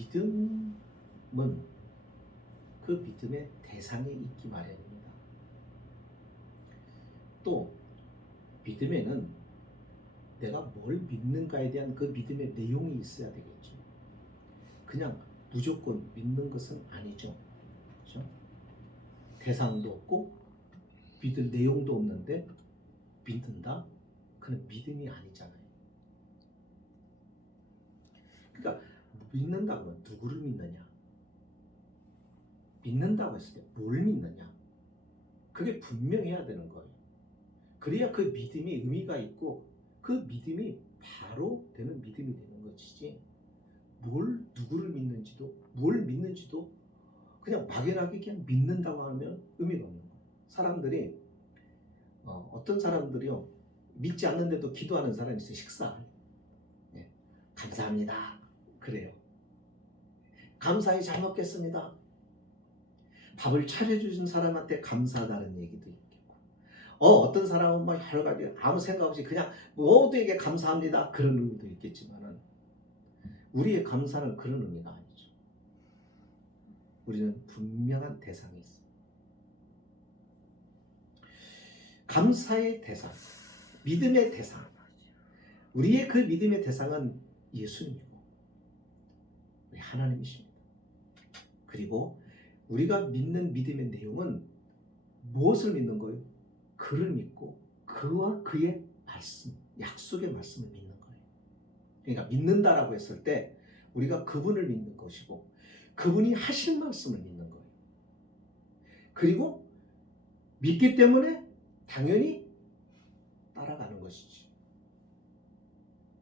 믿음은 그 믿음의 대상에 있기 마련입니다. 또 믿음에는 내가 뭘 믿는가에 대한 그 믿음의 내용이 있어야 되겠죠. 그냥 무조건 믿는 것은 아니죠. 그렇죠? 대상도 없고 믿을 내용도 없는데 믿는다? 그는 믿음이 아니잖아요. 그러니까 믿는다고 하면 누구를 믿느냐? 믿는다고 했을 때 뭘 믿느냐? 그게 분명해야 되는 거예요. 그래야 그 믿음이 의미가 있고 그 믿음이 바로 되는 믿음이 되는 것이지, 누구를 믿는지도 뭘 믿는지도 그냥 막연하게 그냥 믿는다고 하면 의미가 없는 거예요. 사람들이 어떤 사람들이요, 믿지 않는데도 기도하는 사람이 있어요. 식사. 예. 감사합니다. 그래요. 감사히 잘 먹겠습니다. 밥을 차려주신 사람한테 감사하다는 얘기도 있겠고, 어떤 사람은 막 여러 가지 아무 생각 없이 그냥 모두에게 감사합니다. 그런 의미도 있겠지만은 우리의 감사는 그런 의미가 아니죠. 우리는 분명한 대상이 있어요. 감사의 대상, 믿음의 대상. 우리의 그 믿음의 대상은 예수님이고 우리 하나님이십니다. 그리고 우리가 믿는 믿음의 내용은 무엇을 믿는 거예요? 그를 믿고 그와 그의 말씀, 약속의 말씀을 믿는 거예요. 그러니까 믿는다라고 했을 때 우리가 그분을 믿는 것이고 그분이 하신 말씀을 믿는 거예요. 그리고 믿기 때문에 당연히 따라가는 것이지.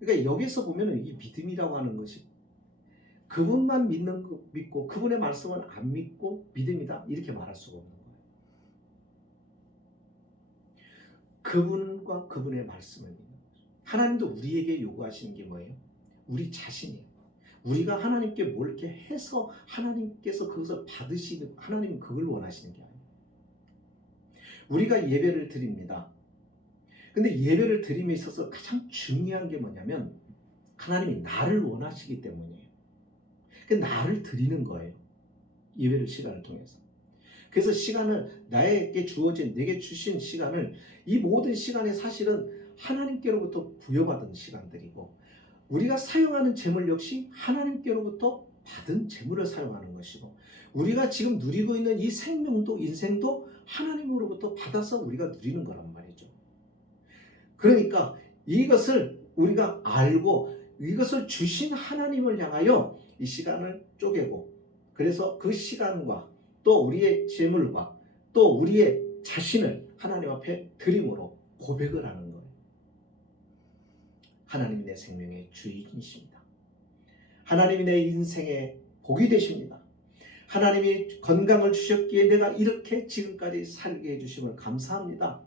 그러니까 여기서 보면 이게 믿음이라고 하는 것이 그분만 믿고 그분의 말씀은 안 믿고 믿음이다 이렇게 말할 수가 없는 거예요. 그분과 그분의 말씀을 믿는 거죠. 하나님도 우리에게 요구하시는 게 뭐예요? 우리 자신이에요. 우리가 하나님께 뭘 이렇게 해서 하나님께서 그것을 받으시는, 하나님은 그걸 원하시는 게 아니에요. 우리가 예배를 드립니다. 근데 예배를 드림에 있어서 가장 중요한 게 뭐냐면 하나님이 나를 원하시기 때문이에요. 나를 드리는 거예요. 예배를 시간을 통해서. 그래서 시간을 나에게 주어진, 내게 주신 시간을, 이 모든 시간이 사실은 하나님께로부터 부여받은 시간들이고 우리가 사용하는 재물 역시 하나님께로부터 받은 재물을 사용하는 것이고 우리가 지금 누리고 있는 이 생명도 인생도 하나님으로부터 받아서 우리가 누리는 거란 말이죠. 그러니까 이것을 우리가 알고 이것을 주신 하나님을 향하여 이 시간을 쪼개고, 그래서 그 시간과 또 우리의 재물과 또 우리의 자신을 하나님 앞에 드림으로 고백을 하는 거예요. 하나님이 내 생명의 주인이십니다. 하나님이 내 인생의 복이 되십니다. 하나님이 건강을 주셨기에 내가 이렇게 지금까지 살게 해주심을 감사합니다.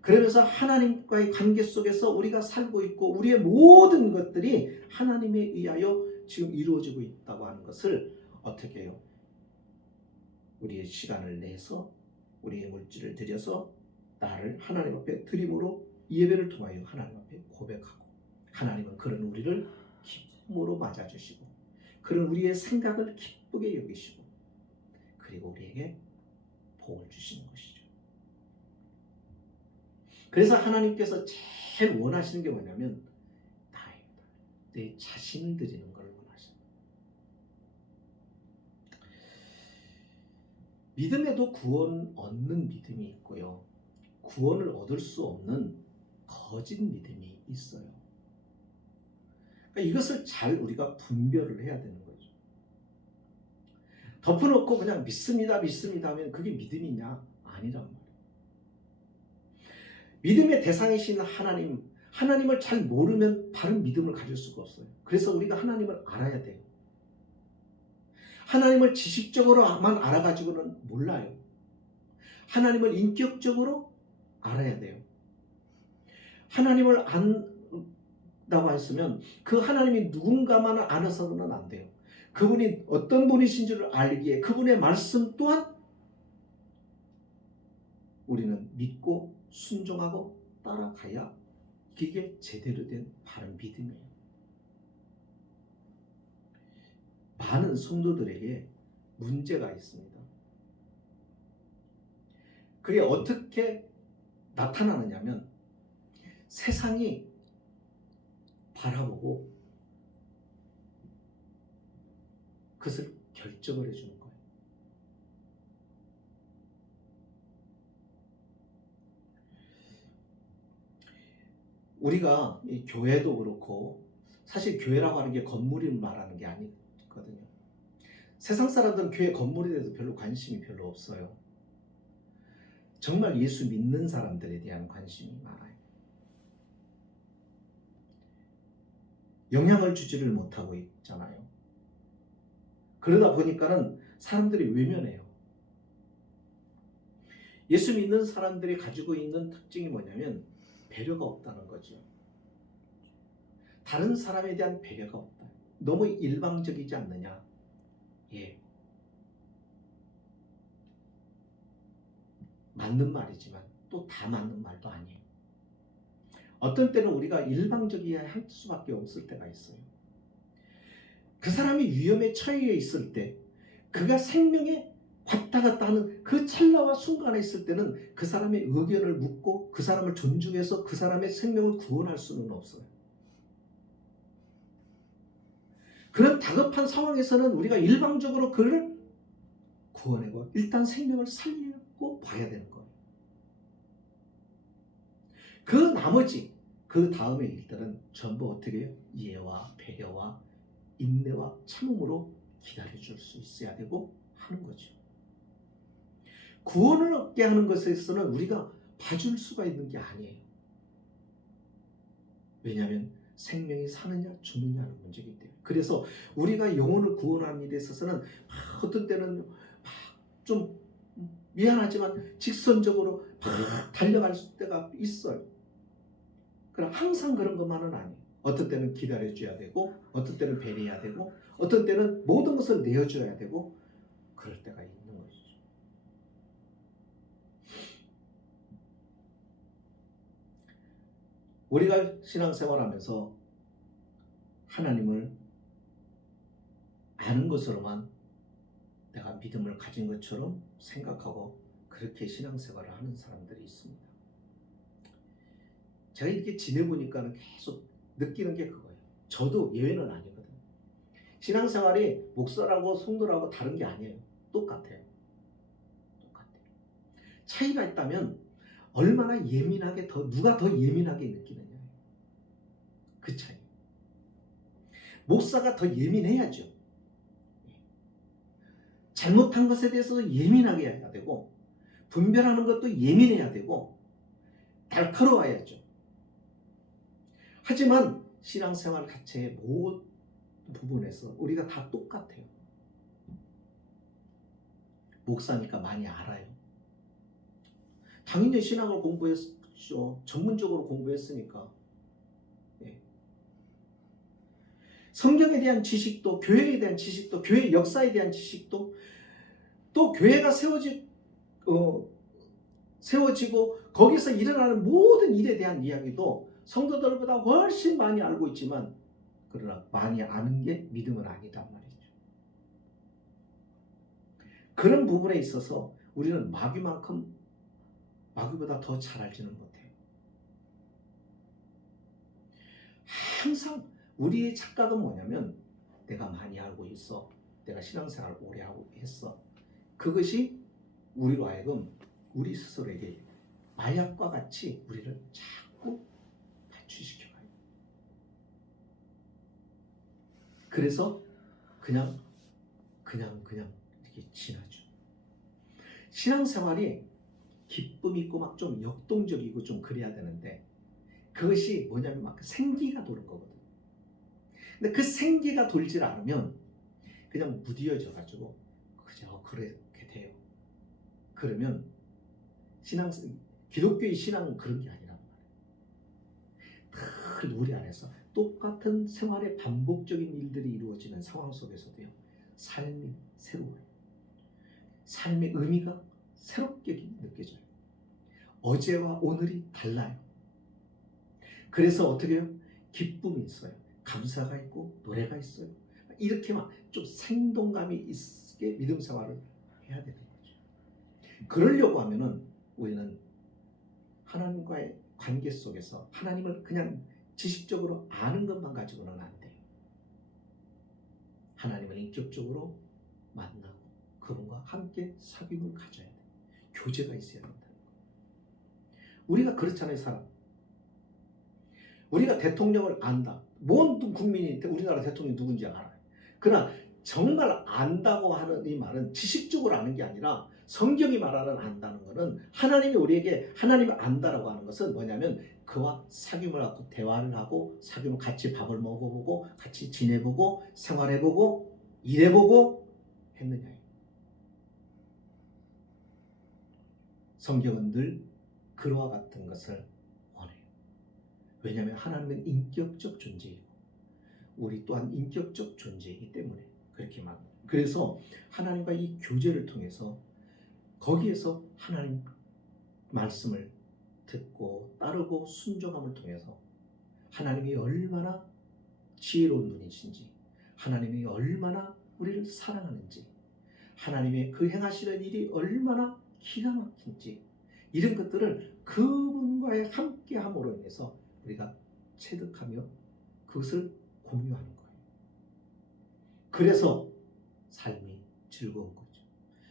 그러면서 하나님과의 관계 속에서 우리가 살고 있고 우리의 모든 것들이 하나님에 의하여 지금 이루어지고 있다고 하는 것을 어떻게 해요? 우리의 시간을 내서 우리의 물질을 들여서 나를 하나님 앞에 드림으로 예배를 통하여 하나님 앞에 고백하고 하나님은 그런 우리를 기쁨으로 맞아주시고 그런 우리의 생각을 기쁘게 여기시고 그리고 우리에게 복을 주시는 것이죠. 그래서 하나님께서 제일 원하시는 게 뭐냐면 나입니다. 내 자신을 드리는 걸 원하십니다. 믿음에도 구원 얻는 믿음이 있고요. 구원을 얻을 수 없는 거짓 믿음이 있어요. 그러니까 이것을 잘 우리가 분별을 해야 되는 거죠. 덮어놓고 그냥 믿습니다 하면 그게 믿음이냐? 아니란 말이에요. 믿음의 대상이신 하나님을 잘 모르면 바른 믿음을 가질 수가 없어요. 그래서 우리가 하나님을 알아야 돼요. 하나님을 지식적으로만 알아가지고는 몰라요. 하나님을 인격적으로 알아야 돼요. 하나님을 안다고 했으면 그 하나님이 누군가만 알아서는 안 돼요. 그분이 어떤 분이신지를 알기에 그분의 말씀 또한 우리는 믿고 순종하고 따라가야 그게 제대로 된 바른 믿음이에요. 많은 성도들에게 문제가 있습니다. 그게 어떻게 나타나느냐면 세상이 바라보고 그것을 결정을 해주는 거예요. 우리가 이 교회도 그렇고 사실 교회라고 하는 게 건물을 말하는 게 아니거든요. 세상 사람들은 교회 건물에 대해서 별로 관심이 별로 없어요. 정말 예수 믿는 사람들에 대한 관심이 많아요. 영향을 주지를 못하고 있잖아요. 그러다 보니까는 사람들이 외면해요. 예수 믿는 사람들이 가지고 있는 특징이 뭐냐면 배려가 없다는 거죠. 다른 사람에 대한 배려가 없다. 너무 일방적이지 않느냐? 예. 맞는 말이지만 또 다 맞는 말도 아니에요. 어떤 때는 우리가 일방적이어야 할 수밖에 없을 때가 있어요. 그 사람이 위험에 처해 있을 때, 그가 생명에 왔다 갔다 하는 그 찰나와 순간에 있을 때는 그 사람의 의견을 묻고 그 사람을 존중해서 그 사람의 생명을 구원할 수는 없어요. 그런 다급한 상황에서는 우리가 일방적으로 그를 구원하고 일단 생명을 살리고 봐야 되는 거예요. 그 나머지 그 다음의 일들은 전부 어떻게 해요? 이해와 배려와 인내와 참음으로 기다려줄 수 있어야 되고 하는 거죠. 구원을 얻게 하는 것에서는 우리가 봐줄 수가 있는 게 아니에요. 왜냐하면 생명이 사느냐 죽느냐는 문제이기 때문에. 그래서 우리가 영혼을 구원하는 일에 있어서는 어떤 때는 좀 미안하지만 직선적으로 달려갈 때가 있어요. 그럼 항상 그런 것만은 아니에요. 어떤 때는 기다려줘야 되고 어떤 때는 배려해야 되고 어떤 때는 모든 것을 내어줘야 되고 그럴 때가 있는 것이죠. 우리가 신앙생활하면서 하나님을 아는 것으로만 내가 믿음을 가진 것처럼 생각하고 그렇게 신앙생활을 하는 사람들이 있습니다. 제가 이렇게 지내보니까 계속 느끼는 게 그거예요. 저도 예외는 아니거든요. 신앙생활이 목사라고 성도라고 다른 게 아니에요. 똑같아요. 차이가 있다면 얼마나 예민하게 누가 더 예민하게 느끼느냐. 그 차이. 목사가 더 예민해야죠. 잘못한 것에 대해서 예민하게 해야 되고 분별하는 것도 예민해야 되고 날카로워야죠. 하지만 신앙생활 자체의 모든 부분에서 우리가 다 똑같아요. 목사니까 많이 알아요. 당연히 신학을 공부했죠. 전문적으로 공부했으니까. 네. 성경에 대한 지식도, 교회에 대한 지식도, 교회 역사에 대한 지식도, 또 교회가 세워지고 거기서 일어나는 모든 일에 대한 이야기도 성도들보다 훨씬 많이 알고 있지만 그러나 많이 아는 게 믿음은 아니단 말이죠. 그런 부분에 있어서 우리는 마귀보다 더 잘 알지는 못해요. 항상 우리의 착각은 뭐냐면 내가 많이 알고 있어. 내가 신앙생활을 오래 하고 했어. 그것이 우리로 하여금 우리 스스로에게 마약과 같이 우리를 자꾸 발취시켜가요. 그래서 그냥 이렇게 지나죠. 신앙생활이 기쁨이 있고 막 좀 역동적이고 좀 그래야 되는데 그것이 뭐냐면 막 생기가 도는 거거든. 근데 그 생기가 돌질 않으면 그냥 무뎌져 가지고 그저 그렇게 돼요. 그러면 기독교의 신앙은 그런 게 아니란 말이에요. 늘 우리 안에서 똑같은 생활의 반복적인 일들이 이루어지는 상황 속에서도요. 삶이 새로워요. 삶의 의미가 새롭게 느껴져요. 어제와 오늘이 달라요. 그래서 어떻게 해요? 기쁨이 있어요. 감사가 있고 노래가 있어요. 이렇게만 좀 생동감이 있게 믿음 생활을 해야 되는 거죠. 그러려고 하면은 우리는 하나님과의 관계 속에서 하나님을 그냥 지식적으로 아는 것만 가지고는 안 돼요. 하나님을 인격적으로 만나고 그분과 함께 사귐을 가져야 돼요. 교제가 있어야 된다. 우리가 그렇잖아요, 사람. 우리가 대통령을 안다. 모든 국민이 우리나라 대통령이 누군지 알아요. 그러나 정말 안다고 하는 이 말은 지식적으로 아는 게 아니라 성경이 말하는 안다는 것은 하나님이 우리에게 하나님을 안다라고 하는 것은 뭐냐면 그와 사귐을 하고 대화를 하고 사귐을 같이 밥을 먹어보고 같이 지내보고 생활해보고 일해보고 했느냐예요. 성경은 늘 그와 같은 것을 원해요. 왜냐하면 하나님은 인격적 존재이고 우리 또한 인격적 존재이기 때문에 그렇게 말합니다. 그래서 하나님과 이 교제를 통해서 거기에서 하나님 말씀을 듣고 따르고 순종함을 통해서 하나님이 얼마나 지혜로운 분이신지 하나님이 얼마나 우리를 사랑하는지 하나님의 그 행하시는 일이 얼마나 기가 막힌지 이런 것들을 그분과의 함께함으로 인해서 우리가 체득하며 그것을 공유하는 거예요. 그래서 삶이 즐거운 거죠.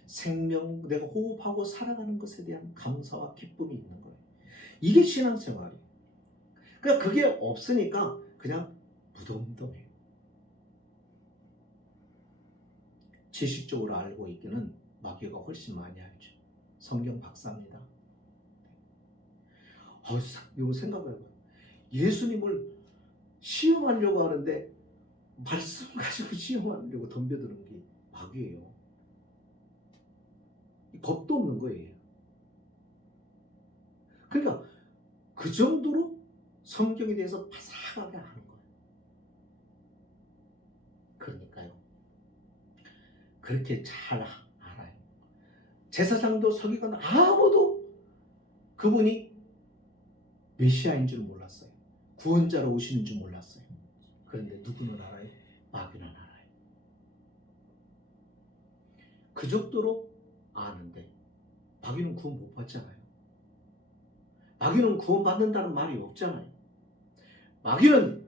생명, 내가 호흡하고 살아가는 것에 대한 감사와 기쁨이 있는 거예요. 이게 신앙생활이에요. 그러니까 그게 없으니까 그냥 무덤덤해요. 지식적으로 알고 있기는 마귀가 훨씬 많이 알죠. 성경 박사입니다. 이거 생각해봐요. 예수님을 시험하려고 하는데 말씀 가지고 시험하려고 덤벼드는 게 마귀예요. 겁도 없는 거예요. 그러니까 그 정도로 성경에 대해서 바삭하게 아는 거예요. 그러니까요. 그렇게 잘 알아요. 제사장도 서기관 아무도 그분이 메시아인 줄 몰랐어요. 구원자로 오시는 줄 몰랐어요. 그런데 누구는 알아요? 마귀는 알아요. 그 정도로 아는데 마귀는 구원 못 받잖아요. 마귀는 구원 받는다는 말이 없잖아요. 마귀는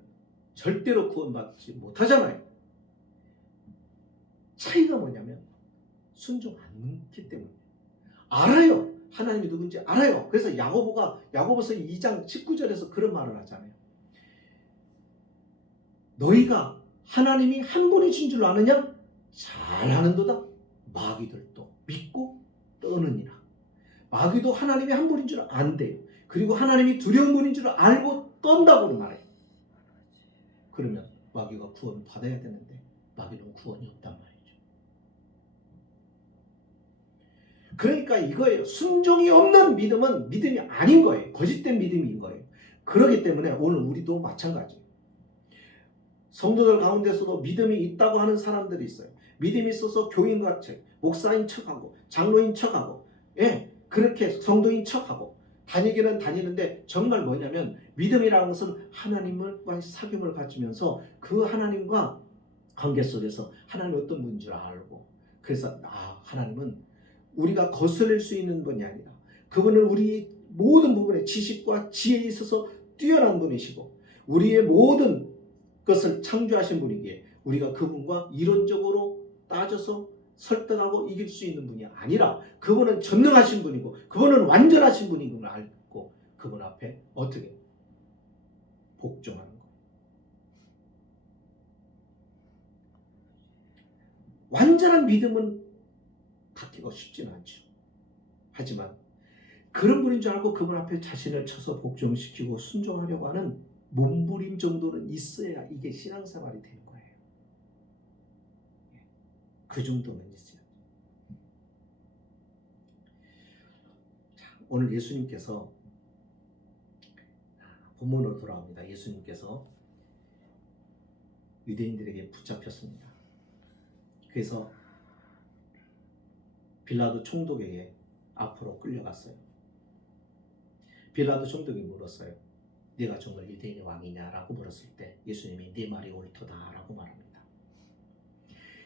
절대로 구원받지 못하잖아요. 차이가 뭐냐면 순종 안 했기 때문에 알아요. 하나님이 누군지 알아요. 그래서 야고보서 2장 19절에서 그런 말을 하잖아요. 너희가 하나님이 한 분이신 줄 아느냐? 잘 아는도다. 마귀들도 믿고 떠느니라. 마귀도 하나님이 한 분인 줄 안대요. 그리고 하나님이 두려운 분인 줄 알고 떤다고는 말해요. 그러면 마귀가 구원 받아야 되는데 마귀는 구원이 없단 말이죠. 그러니까 이거예요. 순종이 없는 믿음은 믿음이 아닌 거예요. 거짓된 믿음인 거예요. 그렇기 때문에 오늘 우리도 마찬가지예요. 성도들 가운데서도 믿음이 있다고 하는 사람들이 있어요. 믿음이 있어서 교인같이 목사인 척하고 장로인 척하고 그렇게 성도인 척하고 다니기는 다니는데 정말 뭐냐면 믿음이라는 것은 하나님과의 사귐을 가지면서 그 하나님과 관계 속에서 하나님이 어떤 분인 줄 알고 그래서 하나님은 우리가 거스릴 수 있는 분이 아니라 그분은 우리 모든 부분에 지식과 지혜에 있어서 뛰어난 분이시고 우리의 모든 것을 창조하신 분이기에 우리가 그분과 이론적으로 따져서 설득하고 이길 수 있는 분이 아니라 그분은 전능하신 분이고 그분은 완전하신 분인 걸 알고 그분 앞에 어떻게 복종하는 거예요. 완전한 믿음은 갖기가 쉽지는 않죠. 하지만 그런 분인 줄 알고 그분 앞에 자신을 쳐서 복종시키고 순종하려고 하는 몸부림 정도는 있어야 이게 신앙생활이 되는 거예요. 그 정도는 있어요. 자, 오늘 예수님께서 본문으로 돌아옵니다. 예수님께서 유대인들에게 붙잡혔습니다. 그래서 빌라도 총독에게 앞으로 끌려갔어요. 빌라도 총독이 물었어요. 네가 정말 유대인의 왕이냐라고 물었을 때 예수님이 네 말이 옳도다라고 말합니다.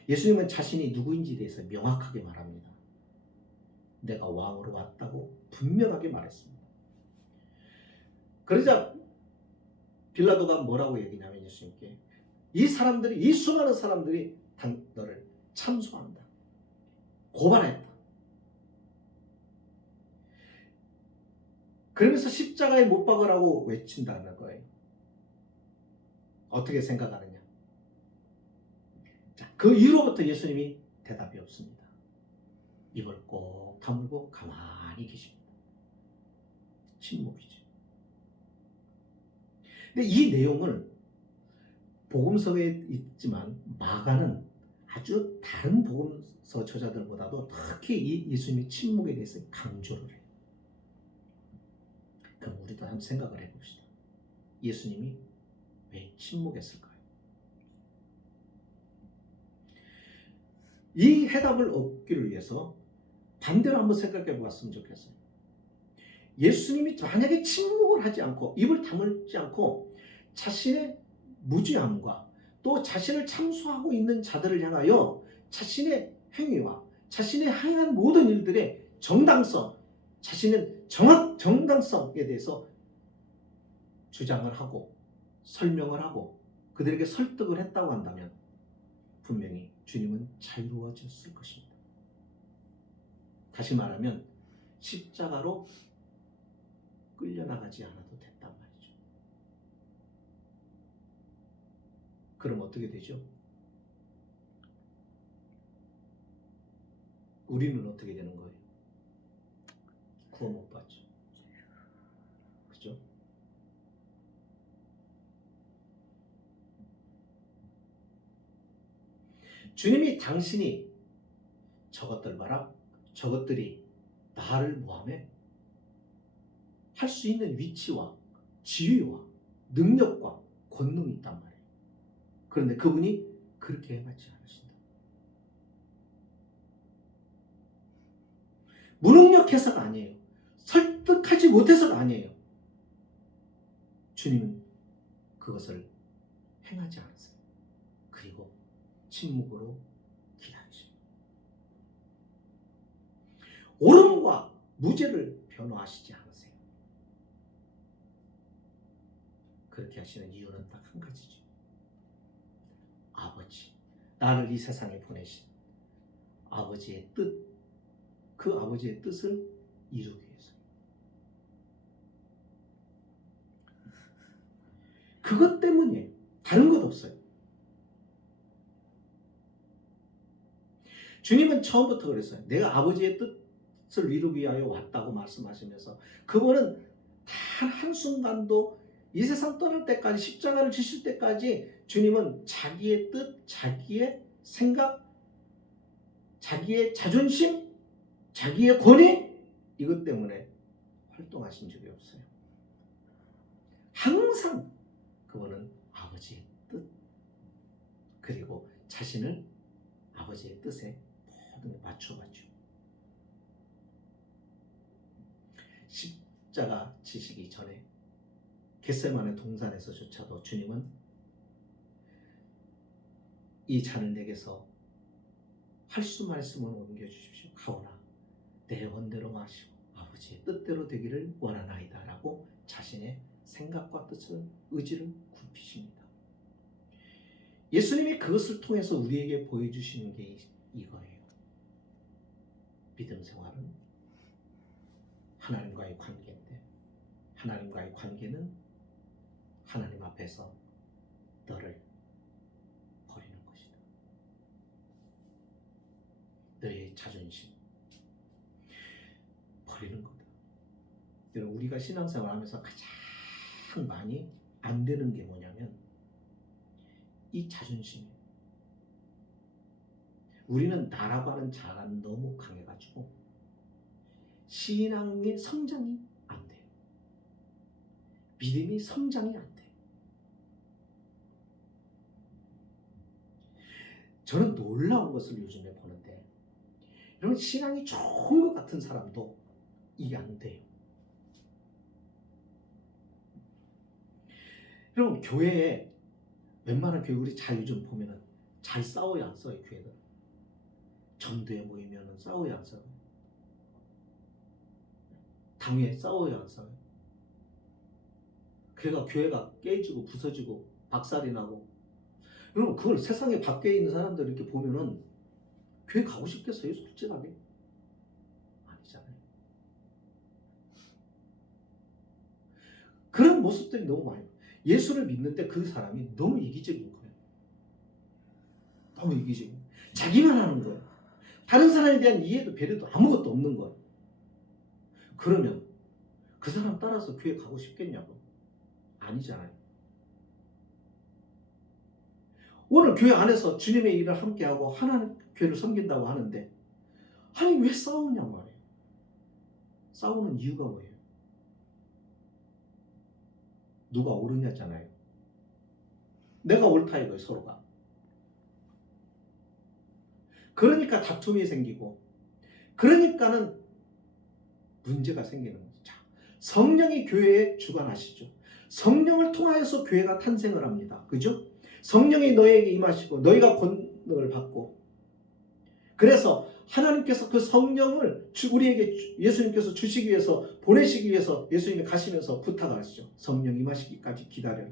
예수님은 자신이 누구인지에 대해서 명확하게 말합니다. 내가 왕으로 왔다고 분명하게 말했습니다. 그러자 빌라도가 뭐라고 얘기냐면 예수님께 이 수많은 사람들이 너를 참소한다. 고발했다. 그러면서 십자가에 못 박으라고 외친다는 거예요. 어떻게 생각하느냐? 자, 그 이후로부터 예수님이 대답이 없습니다. 입을 꼭 다물고 가만히 계십니다. 침묵이죠. 근데 이 내용을 복음서에 있지만 마가는 아주 다른 복음서 저자들보다도 특히 이 예수님의 침묵에 대해서 강조를 해요. 그럼 우리도 한번 생각을 해봅시다. 예수님이 왜 침묵했을까요? 이 해답을 얻기를 위해서 반대로 한번 생각해 보았으면 좋겠어요. 예수님이 만약에 침묵을 하지 않고 입을 다물지 않고 자신의 무죄함과 또 자신을 참소하고 있는 자들을 향하여 자신의 행위와 자신의 행한 모든 일들의 정당성, 자신의 정당성에 대해서 주장을 하고 설명을 하고 그들에게 설득을 했다고 한다면 분명히 주님은 자유로워졌을 것입니다. 다시 말하면 십자가로 끌려나가지 않아도 됐단 말이죠. 그럼 어떻게 되죠? 우리는 어떻게 되는 거예요? 구원 못 받죠. 그죠? 주님이 당신이 저것들 봐라. 저것들이 나를 모함해 할 수 있는 위치와 지위와 능력과 권능이 있단 말이에요. 그런데 그분이 그렇게 해봤지 않으신다. 무능력해서가 아니에요. 설득하지 못해서가 아니에요. 주님은 그것을 행하지 않으세요. 그리고 침묵으로 기다리십니다. 옳음과 무죄를 변호하시지 않으세요. 그렇게 하시는 이유는 딱 한 가지죠. 아버지, 나를 이 세상에 보내신 아버지의 뜻, 그 아버지의 뜻을 이루기 위해서. 그것 때문이에요. 다른 것 없어요. 주님은 처음부터 그랬어요. 내가 아버지의 뜻을 이루기 위하여 왔다고 말씀하시면서 그분은 단 한순간도 이 세상 떠날 때까지 십자가를 지실 때까지 주님은 자기의 뜻, 자기의 생각, 자기의 자존심, 자기의 권위 이것 때문에 활동하신 적이 없어요. 항상 그분은 아버지의 뜻 그리고 자신을 아버지의 뜻에 모든 걸 맞춰가죠. 십자가 지시기 전에 겟세마네 동산에서조차도 주님은 이 잔을 내게서 할 수만 있으면 옮겨주십시오. 가오나 내 원대로 마시고 아버지의 뜻대로 되기를 원하나이다 라고 자신의 생각과 뜻을 의지를 굽히십니다. 예수님이 그것을 통해서 우리에게 보여주시는 게 이거예요. 믿음 생활은 하나님과의 관계인데 하나님과의 관계는 하나님 앞에서 너를 버리는 것이다. 너의 자존심 버리는 거다. 여러분 우리가 신앙생활 하면서 가장 많이 안 되는 게 뭐냐면 이 자존심이에요. 우리는 나라고 하는 자아가 너무 강해가지고 신앙의 성장이 안 돼요. 믿음이 성장이 안 돼요. 저는 놀라운 것을 요즘에 보는데 여러분 신앙이 좋은 것 같은 사람도 이게 안 돼요. 여러분 교회에 웬만한 교회 우리 잘 요즘 보면은 잘 싸워요, 안 싸워요, 교회들? 전도에 모이면 싸워요, 안 싸워요? 당회에 싸워요, 안 싸워요? 교회가 깨지고 부서지고 박살이 나고. 여러분, 그걸 세상에 밖에 있는 사람들 이렇게 보면은 교회 가고 싶겠어요, 솔직하게? 아니잖아요. 그런 모습들이 너무 많아요. 예수를 믿는데 그 사람이 너무 이기적인 거예요. 너무 이기적인 거예요. 자기만 하는 거예요. 다른 사람에 대한 이해도 배려도 아무것도 없는 거예요. 그러면 그 사람 따라서 교회 가고 싶겠냐고? 아니잖아요. 오늘 교회 안에서 주님의 일을 함께하고 하나님 교회를 섬긴다고 하는데, 아니 왜 싸우냐 말이에요. 싸우는 이유가 뭐예요? 누가 옳으냐잖아요. 내가 옳다 이거예요, 서로가. 그러니까 다툼이 생기고, 그러니까는 문제가 생기는 거죠. 자, 성령이 교회에 주관하시죠. 성령을 통하여서 교회가 탄생을 합니다. 그죠? 성령이 너에게 임하시고 너희가 권능을 받고, 그래서 하나님께서 그 성령을 우리에게 예수님께서 주시기 위해서, 보내시기 위해서 예수님이 가시면서 부탁하시죠. 성령 임하시기까지 기다려요.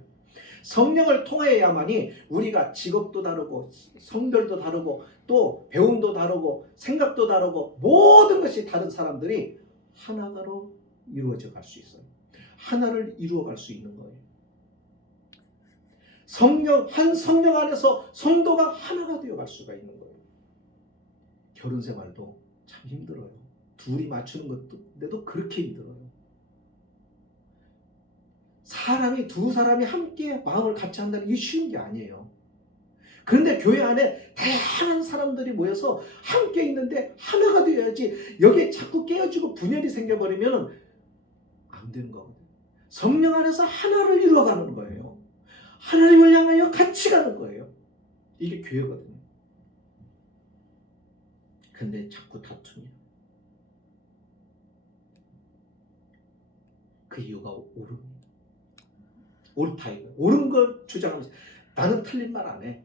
성령을 통해야만이 우리가 직업도 다르고 성별도 다르고 또 배움도 다르고 생각도 다르고 모든 것이 다른 사람들이 하나로 이루어져 갈 수 있어요. 하나를 이루어 갈 수 있는 거예요. 한 성령 안에서 성도가 하나가 되어 갈 수가 있는 거예요. 결혼 생활도 참 힘들어요. 둘이 맞추는 것도 그렇게 힘들어요. 두 사람이 함께 마음을 같이 한다는 게 쉬운 게 아니에요. 그런데 교회 안에 다양한 사람들이 모여서 함께 있는데 하나가 되어야지, 여기에 자꾸 깨어지고 분열이 생겨버리면 안 되는 거거든요. 성령 안에서 하나를 이루어가는 거예요. 하나님을 향하여 같이 가는 거예요. 이게 교회거든요. 근데 자꾸 다툼이에요. 그 이유가 옳음이에요. 옳다 이거. 옳은 걸 주장하면서 나는 틀린 말 안 해.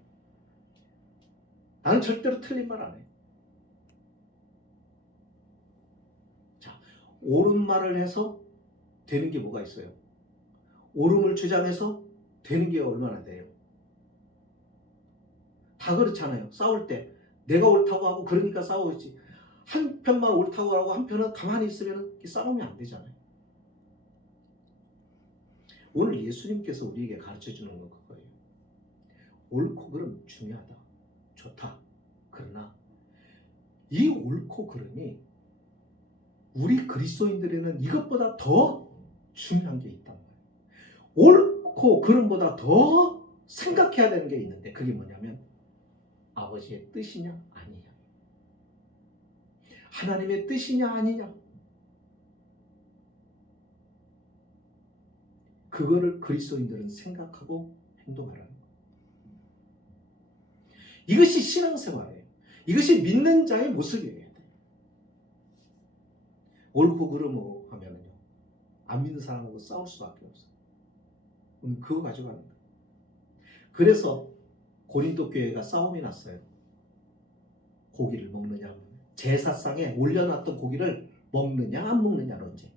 나는 절대로 틀린 말 안 해. 자, 옳은 말을 해서 되는 게 뭐가 있어요? 옳음을 주장해서 되는 게 얼마나 돼요? 다 그렇잖아요. 싸울 때 내가 옳다고 하고 그러니까 싸우지. 한 편만 옳다고 하고 한 편은 가만히 있으면 싸우면 안 되잖아요. 오늘 예수님께서 우리에게 가르쳐주는 건 그거예요. 옳고 그름 중요하다. 좋다. 그러나 이 옳고 그름이 우리 그리스도인들에는 이것보다 더 중요한 게 있단 말이에요. 옳고 그름보다 더 생각해야 되는 게 있는데, 그게 뭐냐면 아버지의 뜻이냐 아니냐, 하나님의 뜻이냐 아니냐, 그거를 그리스도인들은 생각하고 행동하라는 거예요. 이것이 신앙생활이에요. 이것이 믿는 자의 모습이에요. 옳고 그름으로 하면요, 안 믿는 사람하고 싸울 수밖에 없어요. 그거 가지고 하는 거예요. 그래서 고린도 교회가 싸움이 났어요. 고기를 먹느냐, 제사상에 올려놨던 고기를 먹느냐 안 먹느냐로, 이제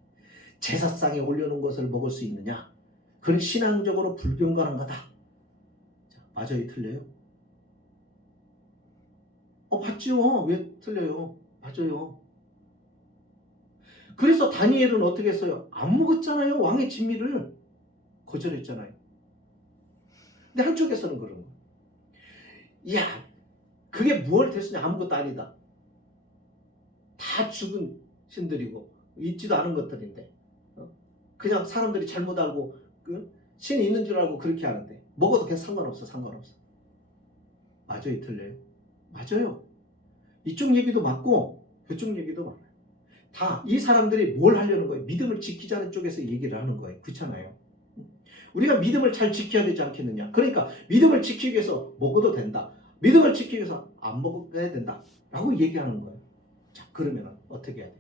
제사상에 올려놓은 것을 먹을 수 있느냐, 그건 신앙적으로 불경건한 거다. 자, 맞아요, 틀려요? 맞죠. 왜 틀려요? 맞아요. 그래서 다니엘은 어떻게 했어요? 안 먹었잖아요. 왕의 진미를 거절했잖아요. 근데 한쪽에서는 그런 거예요. 야, 그게 무엇 됐으냐? 아무것도 아니다. 다 죽은 신들이고 있지도 않은 것들인데, 그냥 사람들이 잘못 알고 신이 있는 줄 알고 그렇게 하는데 먹어도 그냥 상관없어. 맞아요, 틀려요? 맞아요. 이쪽 얘기도 맞고 저쪽 얘기도 맞아요. 다 이 사람들이 뭘 하려는 거예요? 믿음을 지키자는 쪽에서 얘기를 하는 거예요. 그렇잖아요. 우리가 믿음을 잘 지켜야 되지 않겠느냐. 그러니까 믿음을 지키기 위해서 먹어도 된다, 믿음을 지키기 위해서 안 먹어야 된다 라고 얘기하는 거예요. 자, 그러면 어떻게 해야 돼요?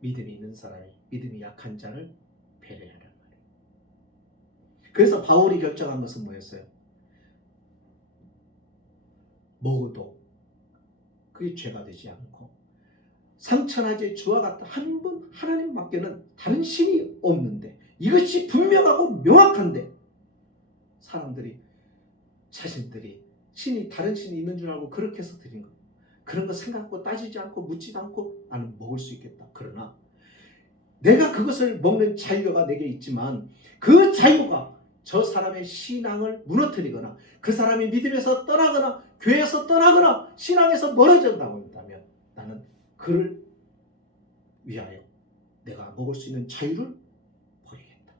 믿음이 있는 사람이 믿음이 약한 자를 배려하라는 말이에요. 그래서 바울이 결정한 것은 뭐였어요? 먹어도 그게 죄가 되지 않고 상천하제 주와 같은 한 분 하나님밖에는 다른 신이 없는데 이것이 분명하고 명확한데 사람들이 자신들이 다른 신이 있는 줄 알고 그렇게 해서 드린 거. 그런 거 생각하고 따지지 않고 묻지도 않고 나는 먹을 수 있겠다. 그러나 내가 그것을 먹는 자유가 내게 있지만 그 자유가 저 사람의 신앙을 무너뜨리거나 그 사람이 믿음에서 떠나거나 교회에서 떠나거나 신앙에서 멀어진다고 한다면 나는 그를 위하여 내가 먹을 수 있는 자유를 버리겠다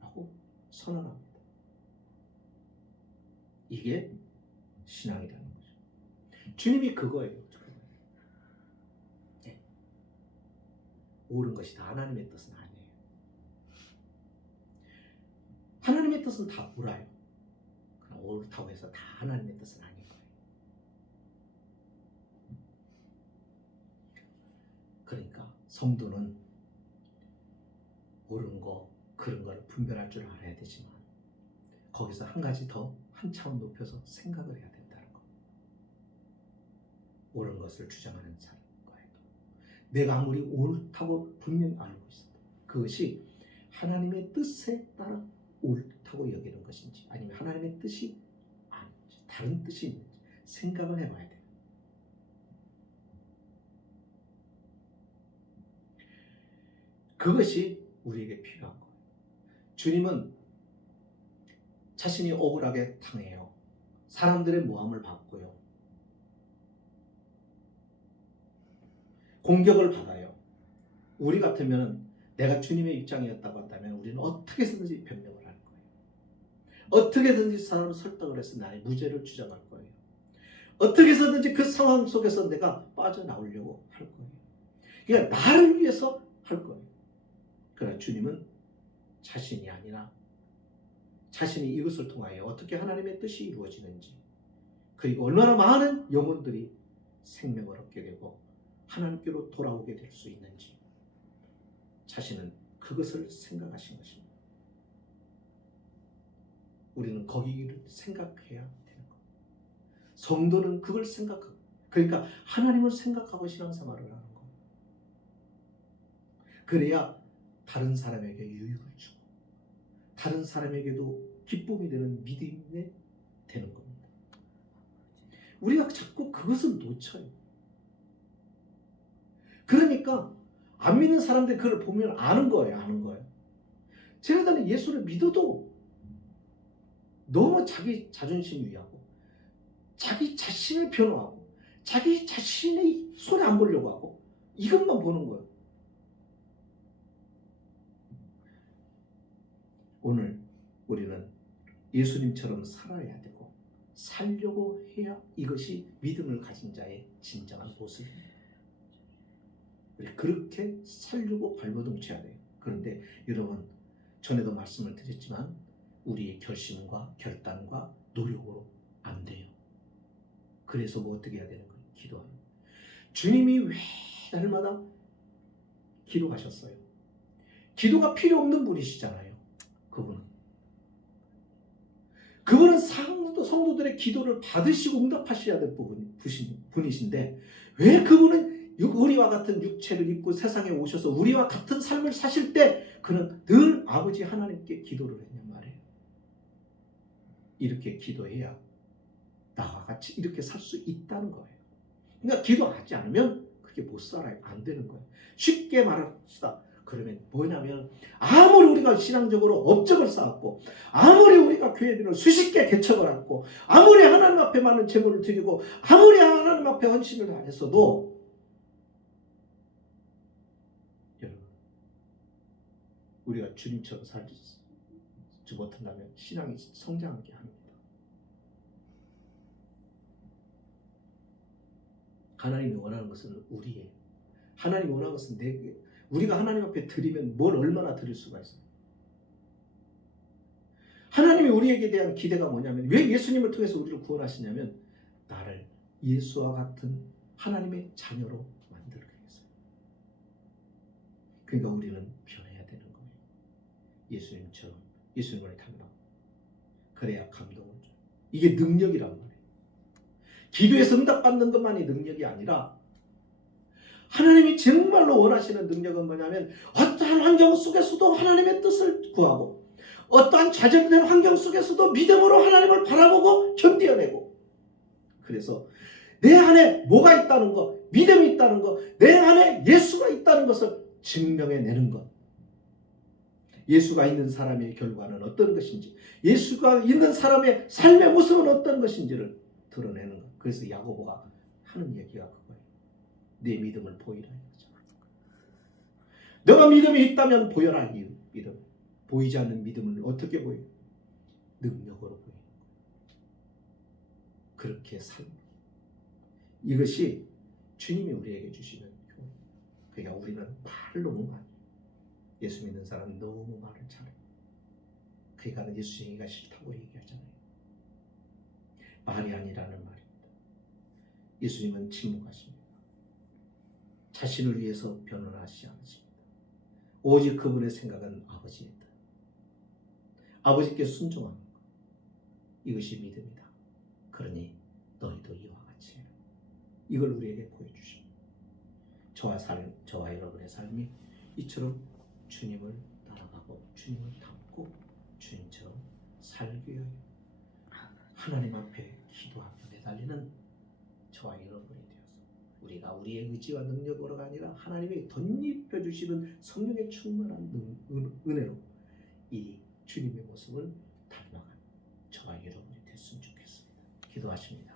라고 선언합니다. 이게 신앙이라는 거죠. 주님이 그거예요. 네. 옳은 것이 다 하나님의 뜻은 아니에요. 하나님의 뜻은 다 옳아요. 그러나 옳다고 해서 다 하나님의 뜻은 아닌 거예요. 그러니까 성도는 옳은 거, 그런 거를 분별할 줄 알아야 되지만 거기서 한 가지 더 한 차원 높여서 생각을 해야 된다는 거. 옳은 것을 주장하는 사람과에도 내가 아무리 옳다고 분명히 알고 있어도 그것이 하나님의 뜻에 따라 옳다고 여기는 것인지 아니면 하나님의 뜻이 아닌지 다른 뜻이 있는지 생각을 해봐야 돼요. 그것이 우리에게 필요한 거예요. 주님은 자신이 억울하게 당해요. 사람들의 모함을 받고요. 공격을 받아요. 우리 같으면 내가 주님의 입장이었다고 한다면 우리는 어떻게 해서든지 변명을 할 거예요. 어떻게 해서든지 사람을 설득을 해서 나의 무죄를 주장할 거예요. 어떻게 해서든지 그 상황 속에서 내가 빠져나오려고 할 거예요. 그러니까 나를 위해서 할 거예요. 그러나 주님은 자신이 아니라 자신이 이것을 통하여 어떻게 하나님의 뜻이 이루어지는지 그리고 얼마나 많은 영혼들이 생명을 얻게 되고 하나님께로 돌아오게 될 수 있는지 자신은 그것을 생각하신 것입니다. 우리는 거기를 생각해야 되는 거예요. 성도는 그걸 생각하고 그러니까 하나님을 생각하고 신앙생활을 하는 거예요. 그래야 다른 사람에게 유익을 주고 다른 사람에게도 기쁨이 되는 믿음이 되는 겁니다. 우리가 자꾸 그것을 놓쳐요. 그러니까 안 믿는 사람들이 그걸 보면 아는 거예요. 쟤네들은 예수를 믿어도 너무 자기 자존심 위하고 자기 자신을 변호하고 자기 자신의 손에 안 보려고 하고 이것만 보는 거예요. 오늘 우리는 예수님처럼 살아야 되고 살려고 해야 이것이 믿음을 가진 자의 진정한 모습입니다. 우리 그렇게 살려고 발버둥쳐야 돼요. 그런데 여러분 전에도 말씀을 드렸지만 우리의 결심과 결단과 노력으로 안 돼요. 그래서 뭐 어떻게 해야 되는 거예요? 기도하는 거예요. 주님이 왜 날마다 기도하셨어요? 기도가 필요 없는 분이시잖아요. 그분은 성도들의 기도를 받으시고 응답하셔야 될 분이신데 왜 그분은 우리와 같은 육체를 입고 세상에 오셔서 우리와 같은 삶을 사실 때 그는 늘 아버지 하나님께 기도를 했냔 말이에요. 이렇게 기도해야 나와 같이 이렇게 살 수 있다는 거예요. 그러니까 기도하지 않으면 그게 못 살아요. 안 되는 거예요. 쉽게 말합시다. 그러면 뭐냐면 아무리 우리가 신앙적으로 업적을 쌓았고 아무리 우리가 교회들을 수십 개 개척을 했고 아무리 하나님 앞에 많은 제물을 드리고 아무리 하나님 앞에 헌신을 안 했어도 여러분 우리가 주님처럼 살지 못한다면 신앙이 성장하게 합니다. 하나님이 원하는 것은 우리의 하나님이 원하는 것은 내게 우리가 하나님 앞에 드리면 뭘 얼마나 드릴 수가 있어요. 하나님이 우리에게 대한 기대가 뭐냐면 왜 예수님을 통해서 우리를 구원하시냐면 나를 예수와 같은 하나님의 자녀로 만들기 위해서요. 그러니까 우리는 변해야 되는 거예요. 예수님처럼 예수님을 닮아 그래야 감동을 줘요. 이게 능력이란 말이에요. 기도에서 응답받는 것만이 능력이 아니라 하나님이 정말로 원하시는 능력은 뭐냐면 어떠한 환경 속에서도 하나님의 뜻을 구하고 어떠한 좌절된 환경 속에서도 믿음으로 하나님을 바라보고 견뎌내고 그래서 내 안에 뭐가 있다는 것, 믿음이 있다는 것, 내 안에 예수가 있다는 것을 증명해내는 것. 예수가 있는 사람의 결과는 어떤 것인지, 예수가 있는 사람의 삶의 모습은 어떤 것인지를 드러내는 것. 그래서 야고보가 하는 얘기가 그거예요. 내 믿음을 보이라 이거죠. 너가 믿음이 있다면 보여라 이 믿음. 보이지 않는 믿음을 어떻게 보여? 능력으로 보여. 그렇게 살. 이것이 주님이 우리에게 주시는 교훈. 그러니까 우리는 말을 너무 많이. 예수 믿는 사람은 너무 말을 잘해. 그러니까 예수 얘기가 싫다고 얘기하잖아요. 말이 아니라는 말입니다. 예수님은 침묵하십니다. 자신을 위해서 변론하시지 않으십니다. 오직 그분의 생각은 아버지의 뜻. 아버지께 순종하는 것. 이것이 믿음이다. 그러니 너희도 이와 같이 해라. 이걸 우리에게 보여주십니다. 저와 여러분의 삶이 이처럼 주님을 따라가고 주님을 닮고 주님처럼 살기 위하여 하나님 앞에 기도하며 매달리는 저와 여러분이 되어서 우리가 우리의 의지와 능력으로가 아니라 하나님이 덧입혀 주시는 성령의 충만한 은혜로 이 주님의 모습을 닮아가는 저와 여러분이 됐으면 좋겠습니다. 기도하십니다.